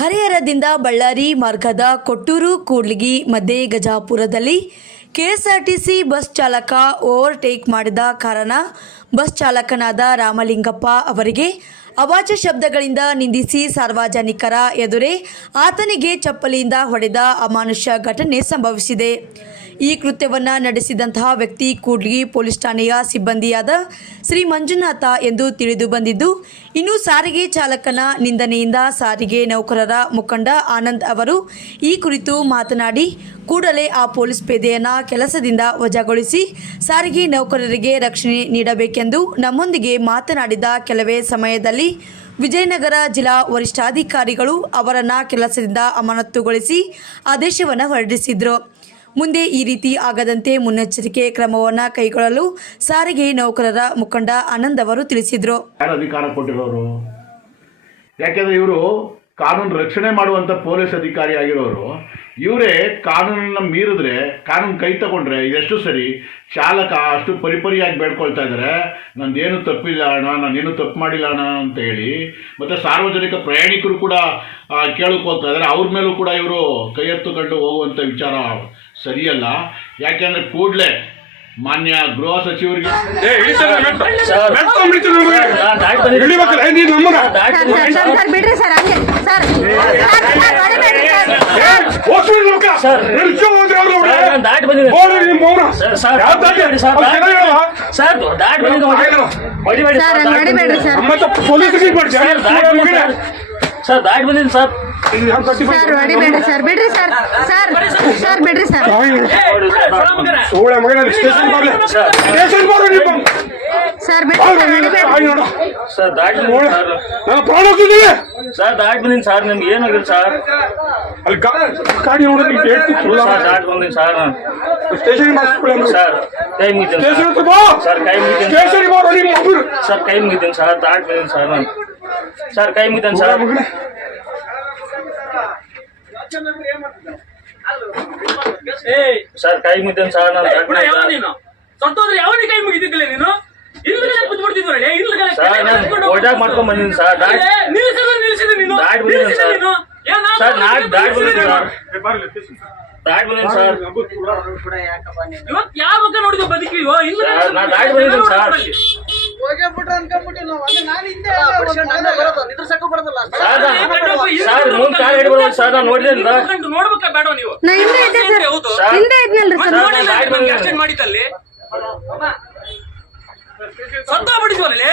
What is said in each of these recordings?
ಹರಿಹರದಿಂದ ಬಳ್ಳಾರಿ ಮಾರ್ಗದ ಕೊಟ್ಟೂರು ಕೂಡ್ಲಿಗಿ ಮಧ್ಯೆ ಗಜಾಪುರದಲ್ಲಿ ಕೆಎಸ್ಆರ್ಟಿಸಿ ಬಸ್ ಚಾಲಕ ಓವರ್ಟೇಕ್ ಮಾಡಿದ ಕಾರಣ ಬಸ್ ಚಾಲಕನಾದ ರಾಮಲಿಂಗಪ್ಪ ಅವರಿಗೆ ಅವಾಚ್ಯ ಶಬ್ದಗಳಿಂದ ನಿಂದಿಸಿ ಸಾರ್ವಜನಿಕರ ಎದುರೇ ಆತನಿಗೆ ಚಪ್ಪಲಿಯಿಂದ ಹೊಡೆದ ಅಮಾನುಷ್ಯ ಘಟನೆ ಸಂಭವಿಸಿದೆ. ಈ ಕೃತ್ಯವನ್ನು ನಡೆಸಿದಂತಹ ವ್ಯಕ್ತಿ ಕೂಡ್ಲಿಗಿ ಪೊಲೀಸ್ ಠಾಣೆಯ ಸಿಬ್ಬಂದಿಯಾದ ಶ್ರೀ ಮಂಜುನಾಥ ಎಂದು ತಿಳಿದು ಬಂದಿದ್ದು, ಇನ್ನು ಸಾರಿಗೆ ಚಾಲಕನ ನಿಂದನೆಯಿಂದ ಸಾರಿಗೆ ನೌಕರರ ಮುಖಂಡ ಆನಂದ್ ಅವರು ಈ ಕುರಿತು ಮಾತನಾಡಿ, ಕೂಡಲೇ ಆ ಪೊಲೀಸ್ ಪೇದೆಯನ್ನು ಕೆಲಸದಿಂದ ವಜಾಗೊಳಿಸಿ ಸಾರಿಗೆ ನೌಕರರಿಗೆ ರಕ್ಷಣೆ ನೀಡಬೇಕೆಂದು ನಮ್ಮೊಂದಿಗೆ ಮಾತನಾಡಿದ ಕೆಲವೇ ಸಮಯದಲ್ಲಿ ವಿಜಯನಗರ ಜಿಲ್ಲಾ ವರಿಷ್ಠಾಧಿಕಾರಿಗಳು ಅವರನ್ನು ಕೆಲಸದಿಂದ ಅಮಾನತುಗೊಳಿಸಿ ಆದೇಶವನ್ನು ಹೊರಡಿಸಿದ್ರು. ಮುಂದೆ ಈ ರೀತಿ ಆಗದಂತೆ ಮುನ್ನೆಚ್ಚರಿಕೆ ಕ್ರಮವನ್ನು ಕೈಗೊಳ್ಳಲು ಸಾರಿಗೆ ನೌಕರರ ಮುಖಂಡ ಆನಂದ್ ಅವರು ತಿಳಿಸಿದರು. ಯಾರು ಅಧಿಕಾರ ಕೊಟ್ಟಿರೋರು? ಯಾಕೆಂದ್ರೆ ಇವರು ಕಾನೂನು ರಕ್ಷಣೆ ಮಾಡುವಂತ ಪೊಲೀಸ್ ಅಧಿಕಾರಿ ಆಗಿರೋರು. ಇವರೇ ಕಾನೂನನ್ನು ಮೀರಿದ್ರೆ ಕಾನೂನು ಕೈ ತಗೊಂಡ್ರೆ ಇದೆಷ್ಟು ಸರಿ? ಚಾಲಕ ಅಷ್ಟು ಪರಿಪರಿಯಾಗಿ ಬೇಡ್ಕೊಳ್ತಾ ಇದ್ದಾರೆ ನಂದೇನು ತಪ್ಪಿಲ್ಲ ಅಣ್ಣ ನಾನೇನು ತಪ್ಪು ಮಾಡಿಲ್ಲ ಅಣ್ಣ ಅಂತ ಹೇಳಿ ಮತ್ತು ಸಾರ್ವಜನಿಕ ಪ್ರಯಾಣಿಕರು ಕೂಡ ಕೇಳಕ್ಕೆ ಕೇಳ್ಕೊಳ್ತಾ ಇದ್ದಾರೆ ಅವ್ರ ಮೇಲೂ ಕೂಡ ಇವರು ಕೈ ಎತ್ತುಕೊಂಡು ಹೋಗುವಂಥ ವಿಚಾರ ಸರಿಯಲ್ಲ. ಯಾಕೆಂದರೆ ಕೂಡಲೇ ಮಾನ್ಯ ಗೃಹ ಸಚಿವರಿಗೆ ಬಿಡ್ರಿ sir sir sir sir. Sir ಹೋಗ್ಬಿಡಿ ಲೋಕ ನಿಲ್ಸು ಹೋದ್ರೆ ಅವ್ರು ಅವ್ರೆ. ಸರ್, ದಾಟ್ ಬಂದಿದ್ದೀನಿ. ಹೋಗ್ರಿ ನಿಮ್ಮ ಮೌನ. ಸರ್, ಸರ್, ಯಾವ ದಾಟಿ? ಸರ್, ಅವ್ರು ದಾಟ್ ಜನ ಹೇಳಲ್ಲ? ಸರ್ ದಾಟ್ ಹೊಡಿಬೇಡಿ ಸರ್ ಸರ್ ಬಂದಿದೆ. ಸರ್. ಮತ್ತೆ ಪೊಲೀಸ್ ಮಾಡಿ ಸರ್ ದಾಟ್ ಬಂದಿದೆ ಸರ್. ಸರ್ ದಾಟ್ ಬಂದಿದೆ ಸರ್. ಸರ್ ಹೊಡಿಬೇಡ್ರಿ ಸರ್. ಬಿಡ್ರಿ ಸರ್. ಸರ್ ಸರ್ ಬಿಡ್ರಿ ಸರ್. ಸೋಳೆ ಮಗನ. ಸ್ಟೇಷನ್ ಬರ್ಲಿ. ಸ್ಟೇಷನ್ ಬರ್ಲಿ ನಿಮ್ಮ. ಸರ್ ಬಿಡ್ರಿ ಸರ್. ನೀನು ಹೊಡಿಬೇಡ್ರಿ ಸರ್ ದಾಟ್ ನೋಡು. ಪ್ರಾಣ ಸರ್ ದಾಟ್ ಬಂದಿನಿ ಸರ್ ನಿಮ್ಗೆ ಏನಾಗಿಲ್ಲ ಸರ್ ಅಲ್ಲಿ ಗಾಡಿ ನೋಡಿದ್ರೆ ನಿಂಗೆ ಹೇಳ್ತಿತ್ತು ಸರ್ ದಾಟ್ ಬಂದಿನಿ ಸರ್ ಸ್ಟೇಷನ್ ಮಾಡಿಸ್ಕೊಳ್ಳಿ ಸರ್ ಕೈ ಸ್ಟೇಷನ್ ಸರ್ ಹತ್ರ ಬಾ. ಸರ್ ಕೈ ಸ್ಟೇಷನ್ ಸರ್ ಕೈ ಮುಗಿದ್ದೇನೆ ಸರ್ ದಾಟ್ ಬಂದಿನಿ ಸರ್ ನಾನು ಸರ್ ಕೈ ಮುಗಿದ್ದೇನೆ ಸರ್ ಸರ್ ಕೈ ಮುಗಿದ್ದೇನೆ ಸರ್ ನಾನು ದಾಟ್. ನೀನು? ಸತ್ತೋದ್ರೆ ಯಾವನೇ ಕೈ ಮುಗಿದಿದ್ದಿಲ್ಲ ನೀನು? ಇಲ್ಲಿ ಕೂತ್ಬಿಡ್ತಿದ್ವಲ್ಲ? ಇಲ್ಲಿ ನಾನು ಮಾಡ್ಕೊಂಡ್ ಬಂದಿದ್ದೀನಿ ಸರ್ ದಾಟ್ ನೀನು? ದಾಟ್ ಬಂದಿದೆ ನಿಲ್ಸಿದ್ರೆ ಸರ್. ನೀನು? ಏನ್ ನಾನ್ ಸರ್ ದಾಟ್ ದಾಟ್ ಇವತ್ತು ಯಾವ ಮುಖ ನೋಡಿದ್ವು ಬದುಕಿವೋ ಇಲ್ಲ ಸರ್, ನಾನ್ ದಾಟ್ ಬಂದಿದ್ದೀನಿ ಸರ್. ಸರ್ ನಾನು- ಸರ್ ಮುಂದ್ ಕಾಲ್ ಹಿಡಿಬಾರ್ದು ಸರ್ ನಾನು ನೋಡ್ಲಿಲ್ಲ. ನೋಡ್ಬೇಕಾ ಬೇಡ ನೀವು? ನಾ ಹಿಂದೆ ಇದ್ದೆ ಸರ್. ಹೌದು. ಹಿಂದೆ ಇದ್ನಲ್ರಿ ಮತ್ತೆ ಸರ್. ನೋಡಿಲ್ಲ ಮಾಡಿದಲ್ಲಿ ಸತ್ತೋಗ್ಬಿಟ್ಟಿದ್ವಲ್ಲಿ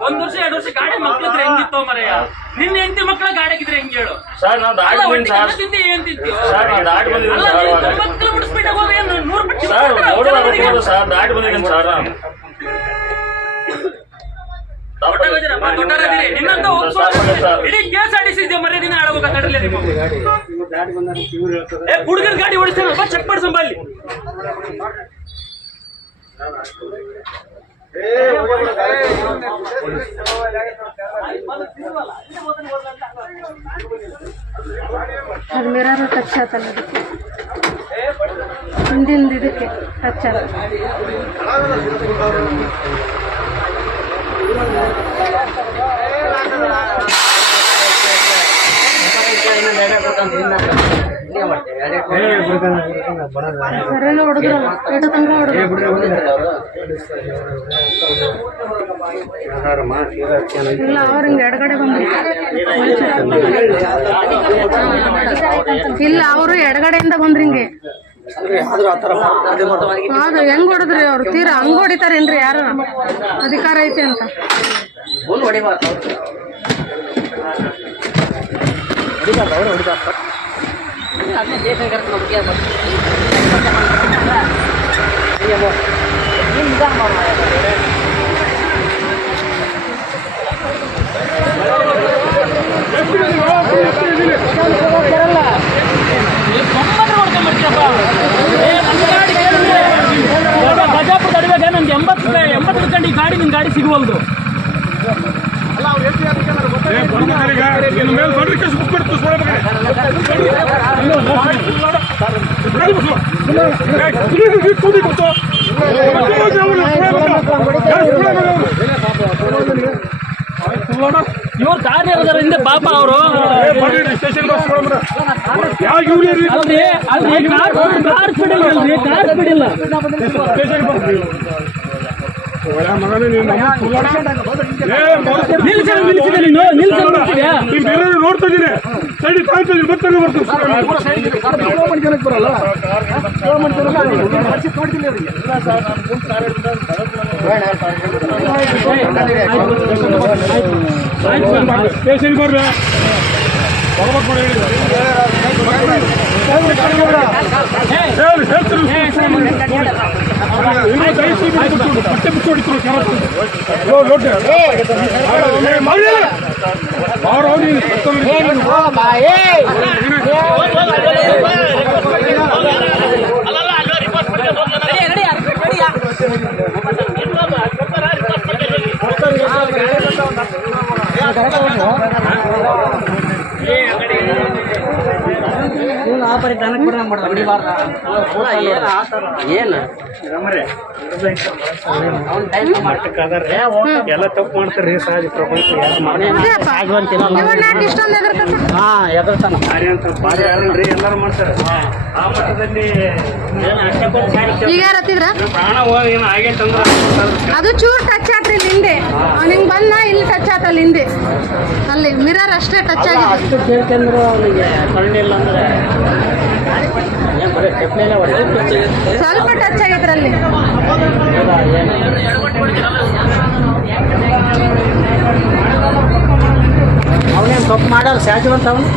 ಒಂದ್ ವರ್ಷ ಎರಡು ವರ್ಷ ಗಾಡಿ ಮಕ್ಳಿದ್ರೆ ಹೆಂಗಿತ್ತು ಮರೆಯ ನಿನ್ನ ಹೆಂಡತಿ ಗಾಡಿ ಹಾಕಿದ್ರೆ ಹೆಂಗ್ ಹೇಳು ಸರ್ ನಾನು ದಾಟ್ ಬಂದಿದ್ದೀನಿ ಸರ್ ತಿಂದಿ ಏನ್ ತಿಂತೀಯೋ? ಸರ್ ನಾನು ದಾಟ್ ಬಂದಿದ್ದೀನಿ ಸರ್ ನೀನ್ ಅವಾಗ. ತೊಂಬತ್ತು ಕಿಲೋಮೀಟರ್ ಸ್ಪೀಡ್ ಹೋದ್ರೆ ಏನು ನೂರು ಪಟ್ಟು ಸರ್ ಕೊಡ್ತಾರಾ? ನೋಡುವಾಗ ಜನರಿಗೆ? ಗೊತ್ತಿರೋದು ಸರ್ ದಾಟ್ ಬಂದಿದ್ದೀನಿ ಸರ್ ನಾನು ದೊಡ್ಡ ಗಜರಪ್ಪ, ದೊಡ್ಡವರದಿರಿ. ನಿನ್ನಂತ ಹೋಗ್ಸೋದು ಇದೆ ಮರ್ಯಾದೆ ದಿನ ಏ ಹುಡುಗರ ಗಾಡಿ ಓಡಿಸ್ತೇನೆ ಬಾ ಚೆಕ್ ಮಾಡಿ ಸಂಬಲ್ಲಿ ಅದು ಮಿರರ್ ಟಚ್ ಆತಲ್ಲ ಅದಕ್ಕೆ ಹಿಂದಿಂದ ಇದಕ್ಕೆ ಟಚ್ ಆತ ಇಲ್ಲ ಅವ್ರ ಹಿಂಗೆ ಬಂದ್ರಿ ಇಲ್ಲ, ಅವರು ಎಡಗಡೆಯಿಂದ ಬಂದ್ರಿ ಹಿಂಗೆ. ಹೌದು ಹೆಂಗ್ ಹೊಡೆದ್ರಿ ಅವ್ರು? ತೀರಾ ಹಂಗ ಹೊಡಿತಾರೇನ್ರಿ ಯಾರು? ಅಧಿಕಾರ ಐತೆ ಅಂತ. ಹೊಡಿಬಾರ್ದು. ಎಂಬತ್ತು ದೇಶ ಕರ್ಕೊಂಡು ಎಂಬತ್ತು ಎಂಬತ್ತು ಗಾಡಿ ನಿಮ್ಮ ಗಾಡಿ ಸಿಗುವಲ್ದು ಅಲ್ಲ ಅವ್ರು ಎಷ್ಟು ಅದಕ್ಕೆ ಇವ್ರ ದಾರಿ ಇರೋದ್ರ ಹಿಂದೆ ಪಾಪ ಅವರು. ಅಲ್ರಿ ಅಲ್ರಿ ಕಾರ್ ಸ್ಪೀಡ್ ಅಲ್ರಿ ಕಾರ್ ಸ್ಪೀಡ್ ನೋಡ್ತಾ ಇದೀನಿ ಸೈಡ್ ಇದೀನಿ ಬರ್ತಾನೆ ಬರ್ತೀನಿ ಸ್ಟೇಷನ್ ಬರ್ರಿ ಬರ್ಬೇಕು ನೋಡಿ ಹೇಳಿ ಹೇಳ್ತೀನಿ ಇನ್ನೂ ದಯವಿಟ್ಟು ಬಿಟ್ಬಿಟ್ಟು ಬಟ್ಟೆ ಬಿಟ್ಟು ಹೊಡಿತು ಲೋ ಲೋಡ್ ಮಾಡಿ ಅವ್ರು ಎಲ್ಲ ತಪ್ಪು ಮಾಡ್ತಾರೆ ಸಹಜ ಪ್ರಪಂಚ ಎಲ್ಲರೂ ಮಾಡ್ತಾರೆ. ಆ ಮಟ್ಟದಲ್ಲಿ ಈಗ ಹತ್ತಿದ್ರ ಅದು ಚೂರ್ ಟಚ್ ಆತ್ರಿ ಇಲ್ಲಿ ಹಿಂದೆ ಅವ್ನಿಗೆ ಬಂದ ಇಲ್ಲಿ ಟಚ್ ಅಲ್ಲಿ ಹಿಂದೆ ಅಲ್ಲಿ ಮಿರರ್ ಅಷ್ಟೇ ಟಚ್ ಆಗಿ ಅಷ್ಟು ಕೇಳ್ಕೊಂಡ್ರು ಅವನಿಗೆ ಕಣ್ಣಿಲ್ಲ ಅಂದ್ರೆ ಏನ್ ಬರೀ ಚಪ್ಲಿನೇ ಹೊಡೆದು ಸ್ವಲ್ಪ ಟಚ್ ಆಗಿದ್ರಲ್ಲಿ ಅವನೇನು ತಪ್ಪು ಮಾಡಲ್ಲ ಅಂತ ಅವನು.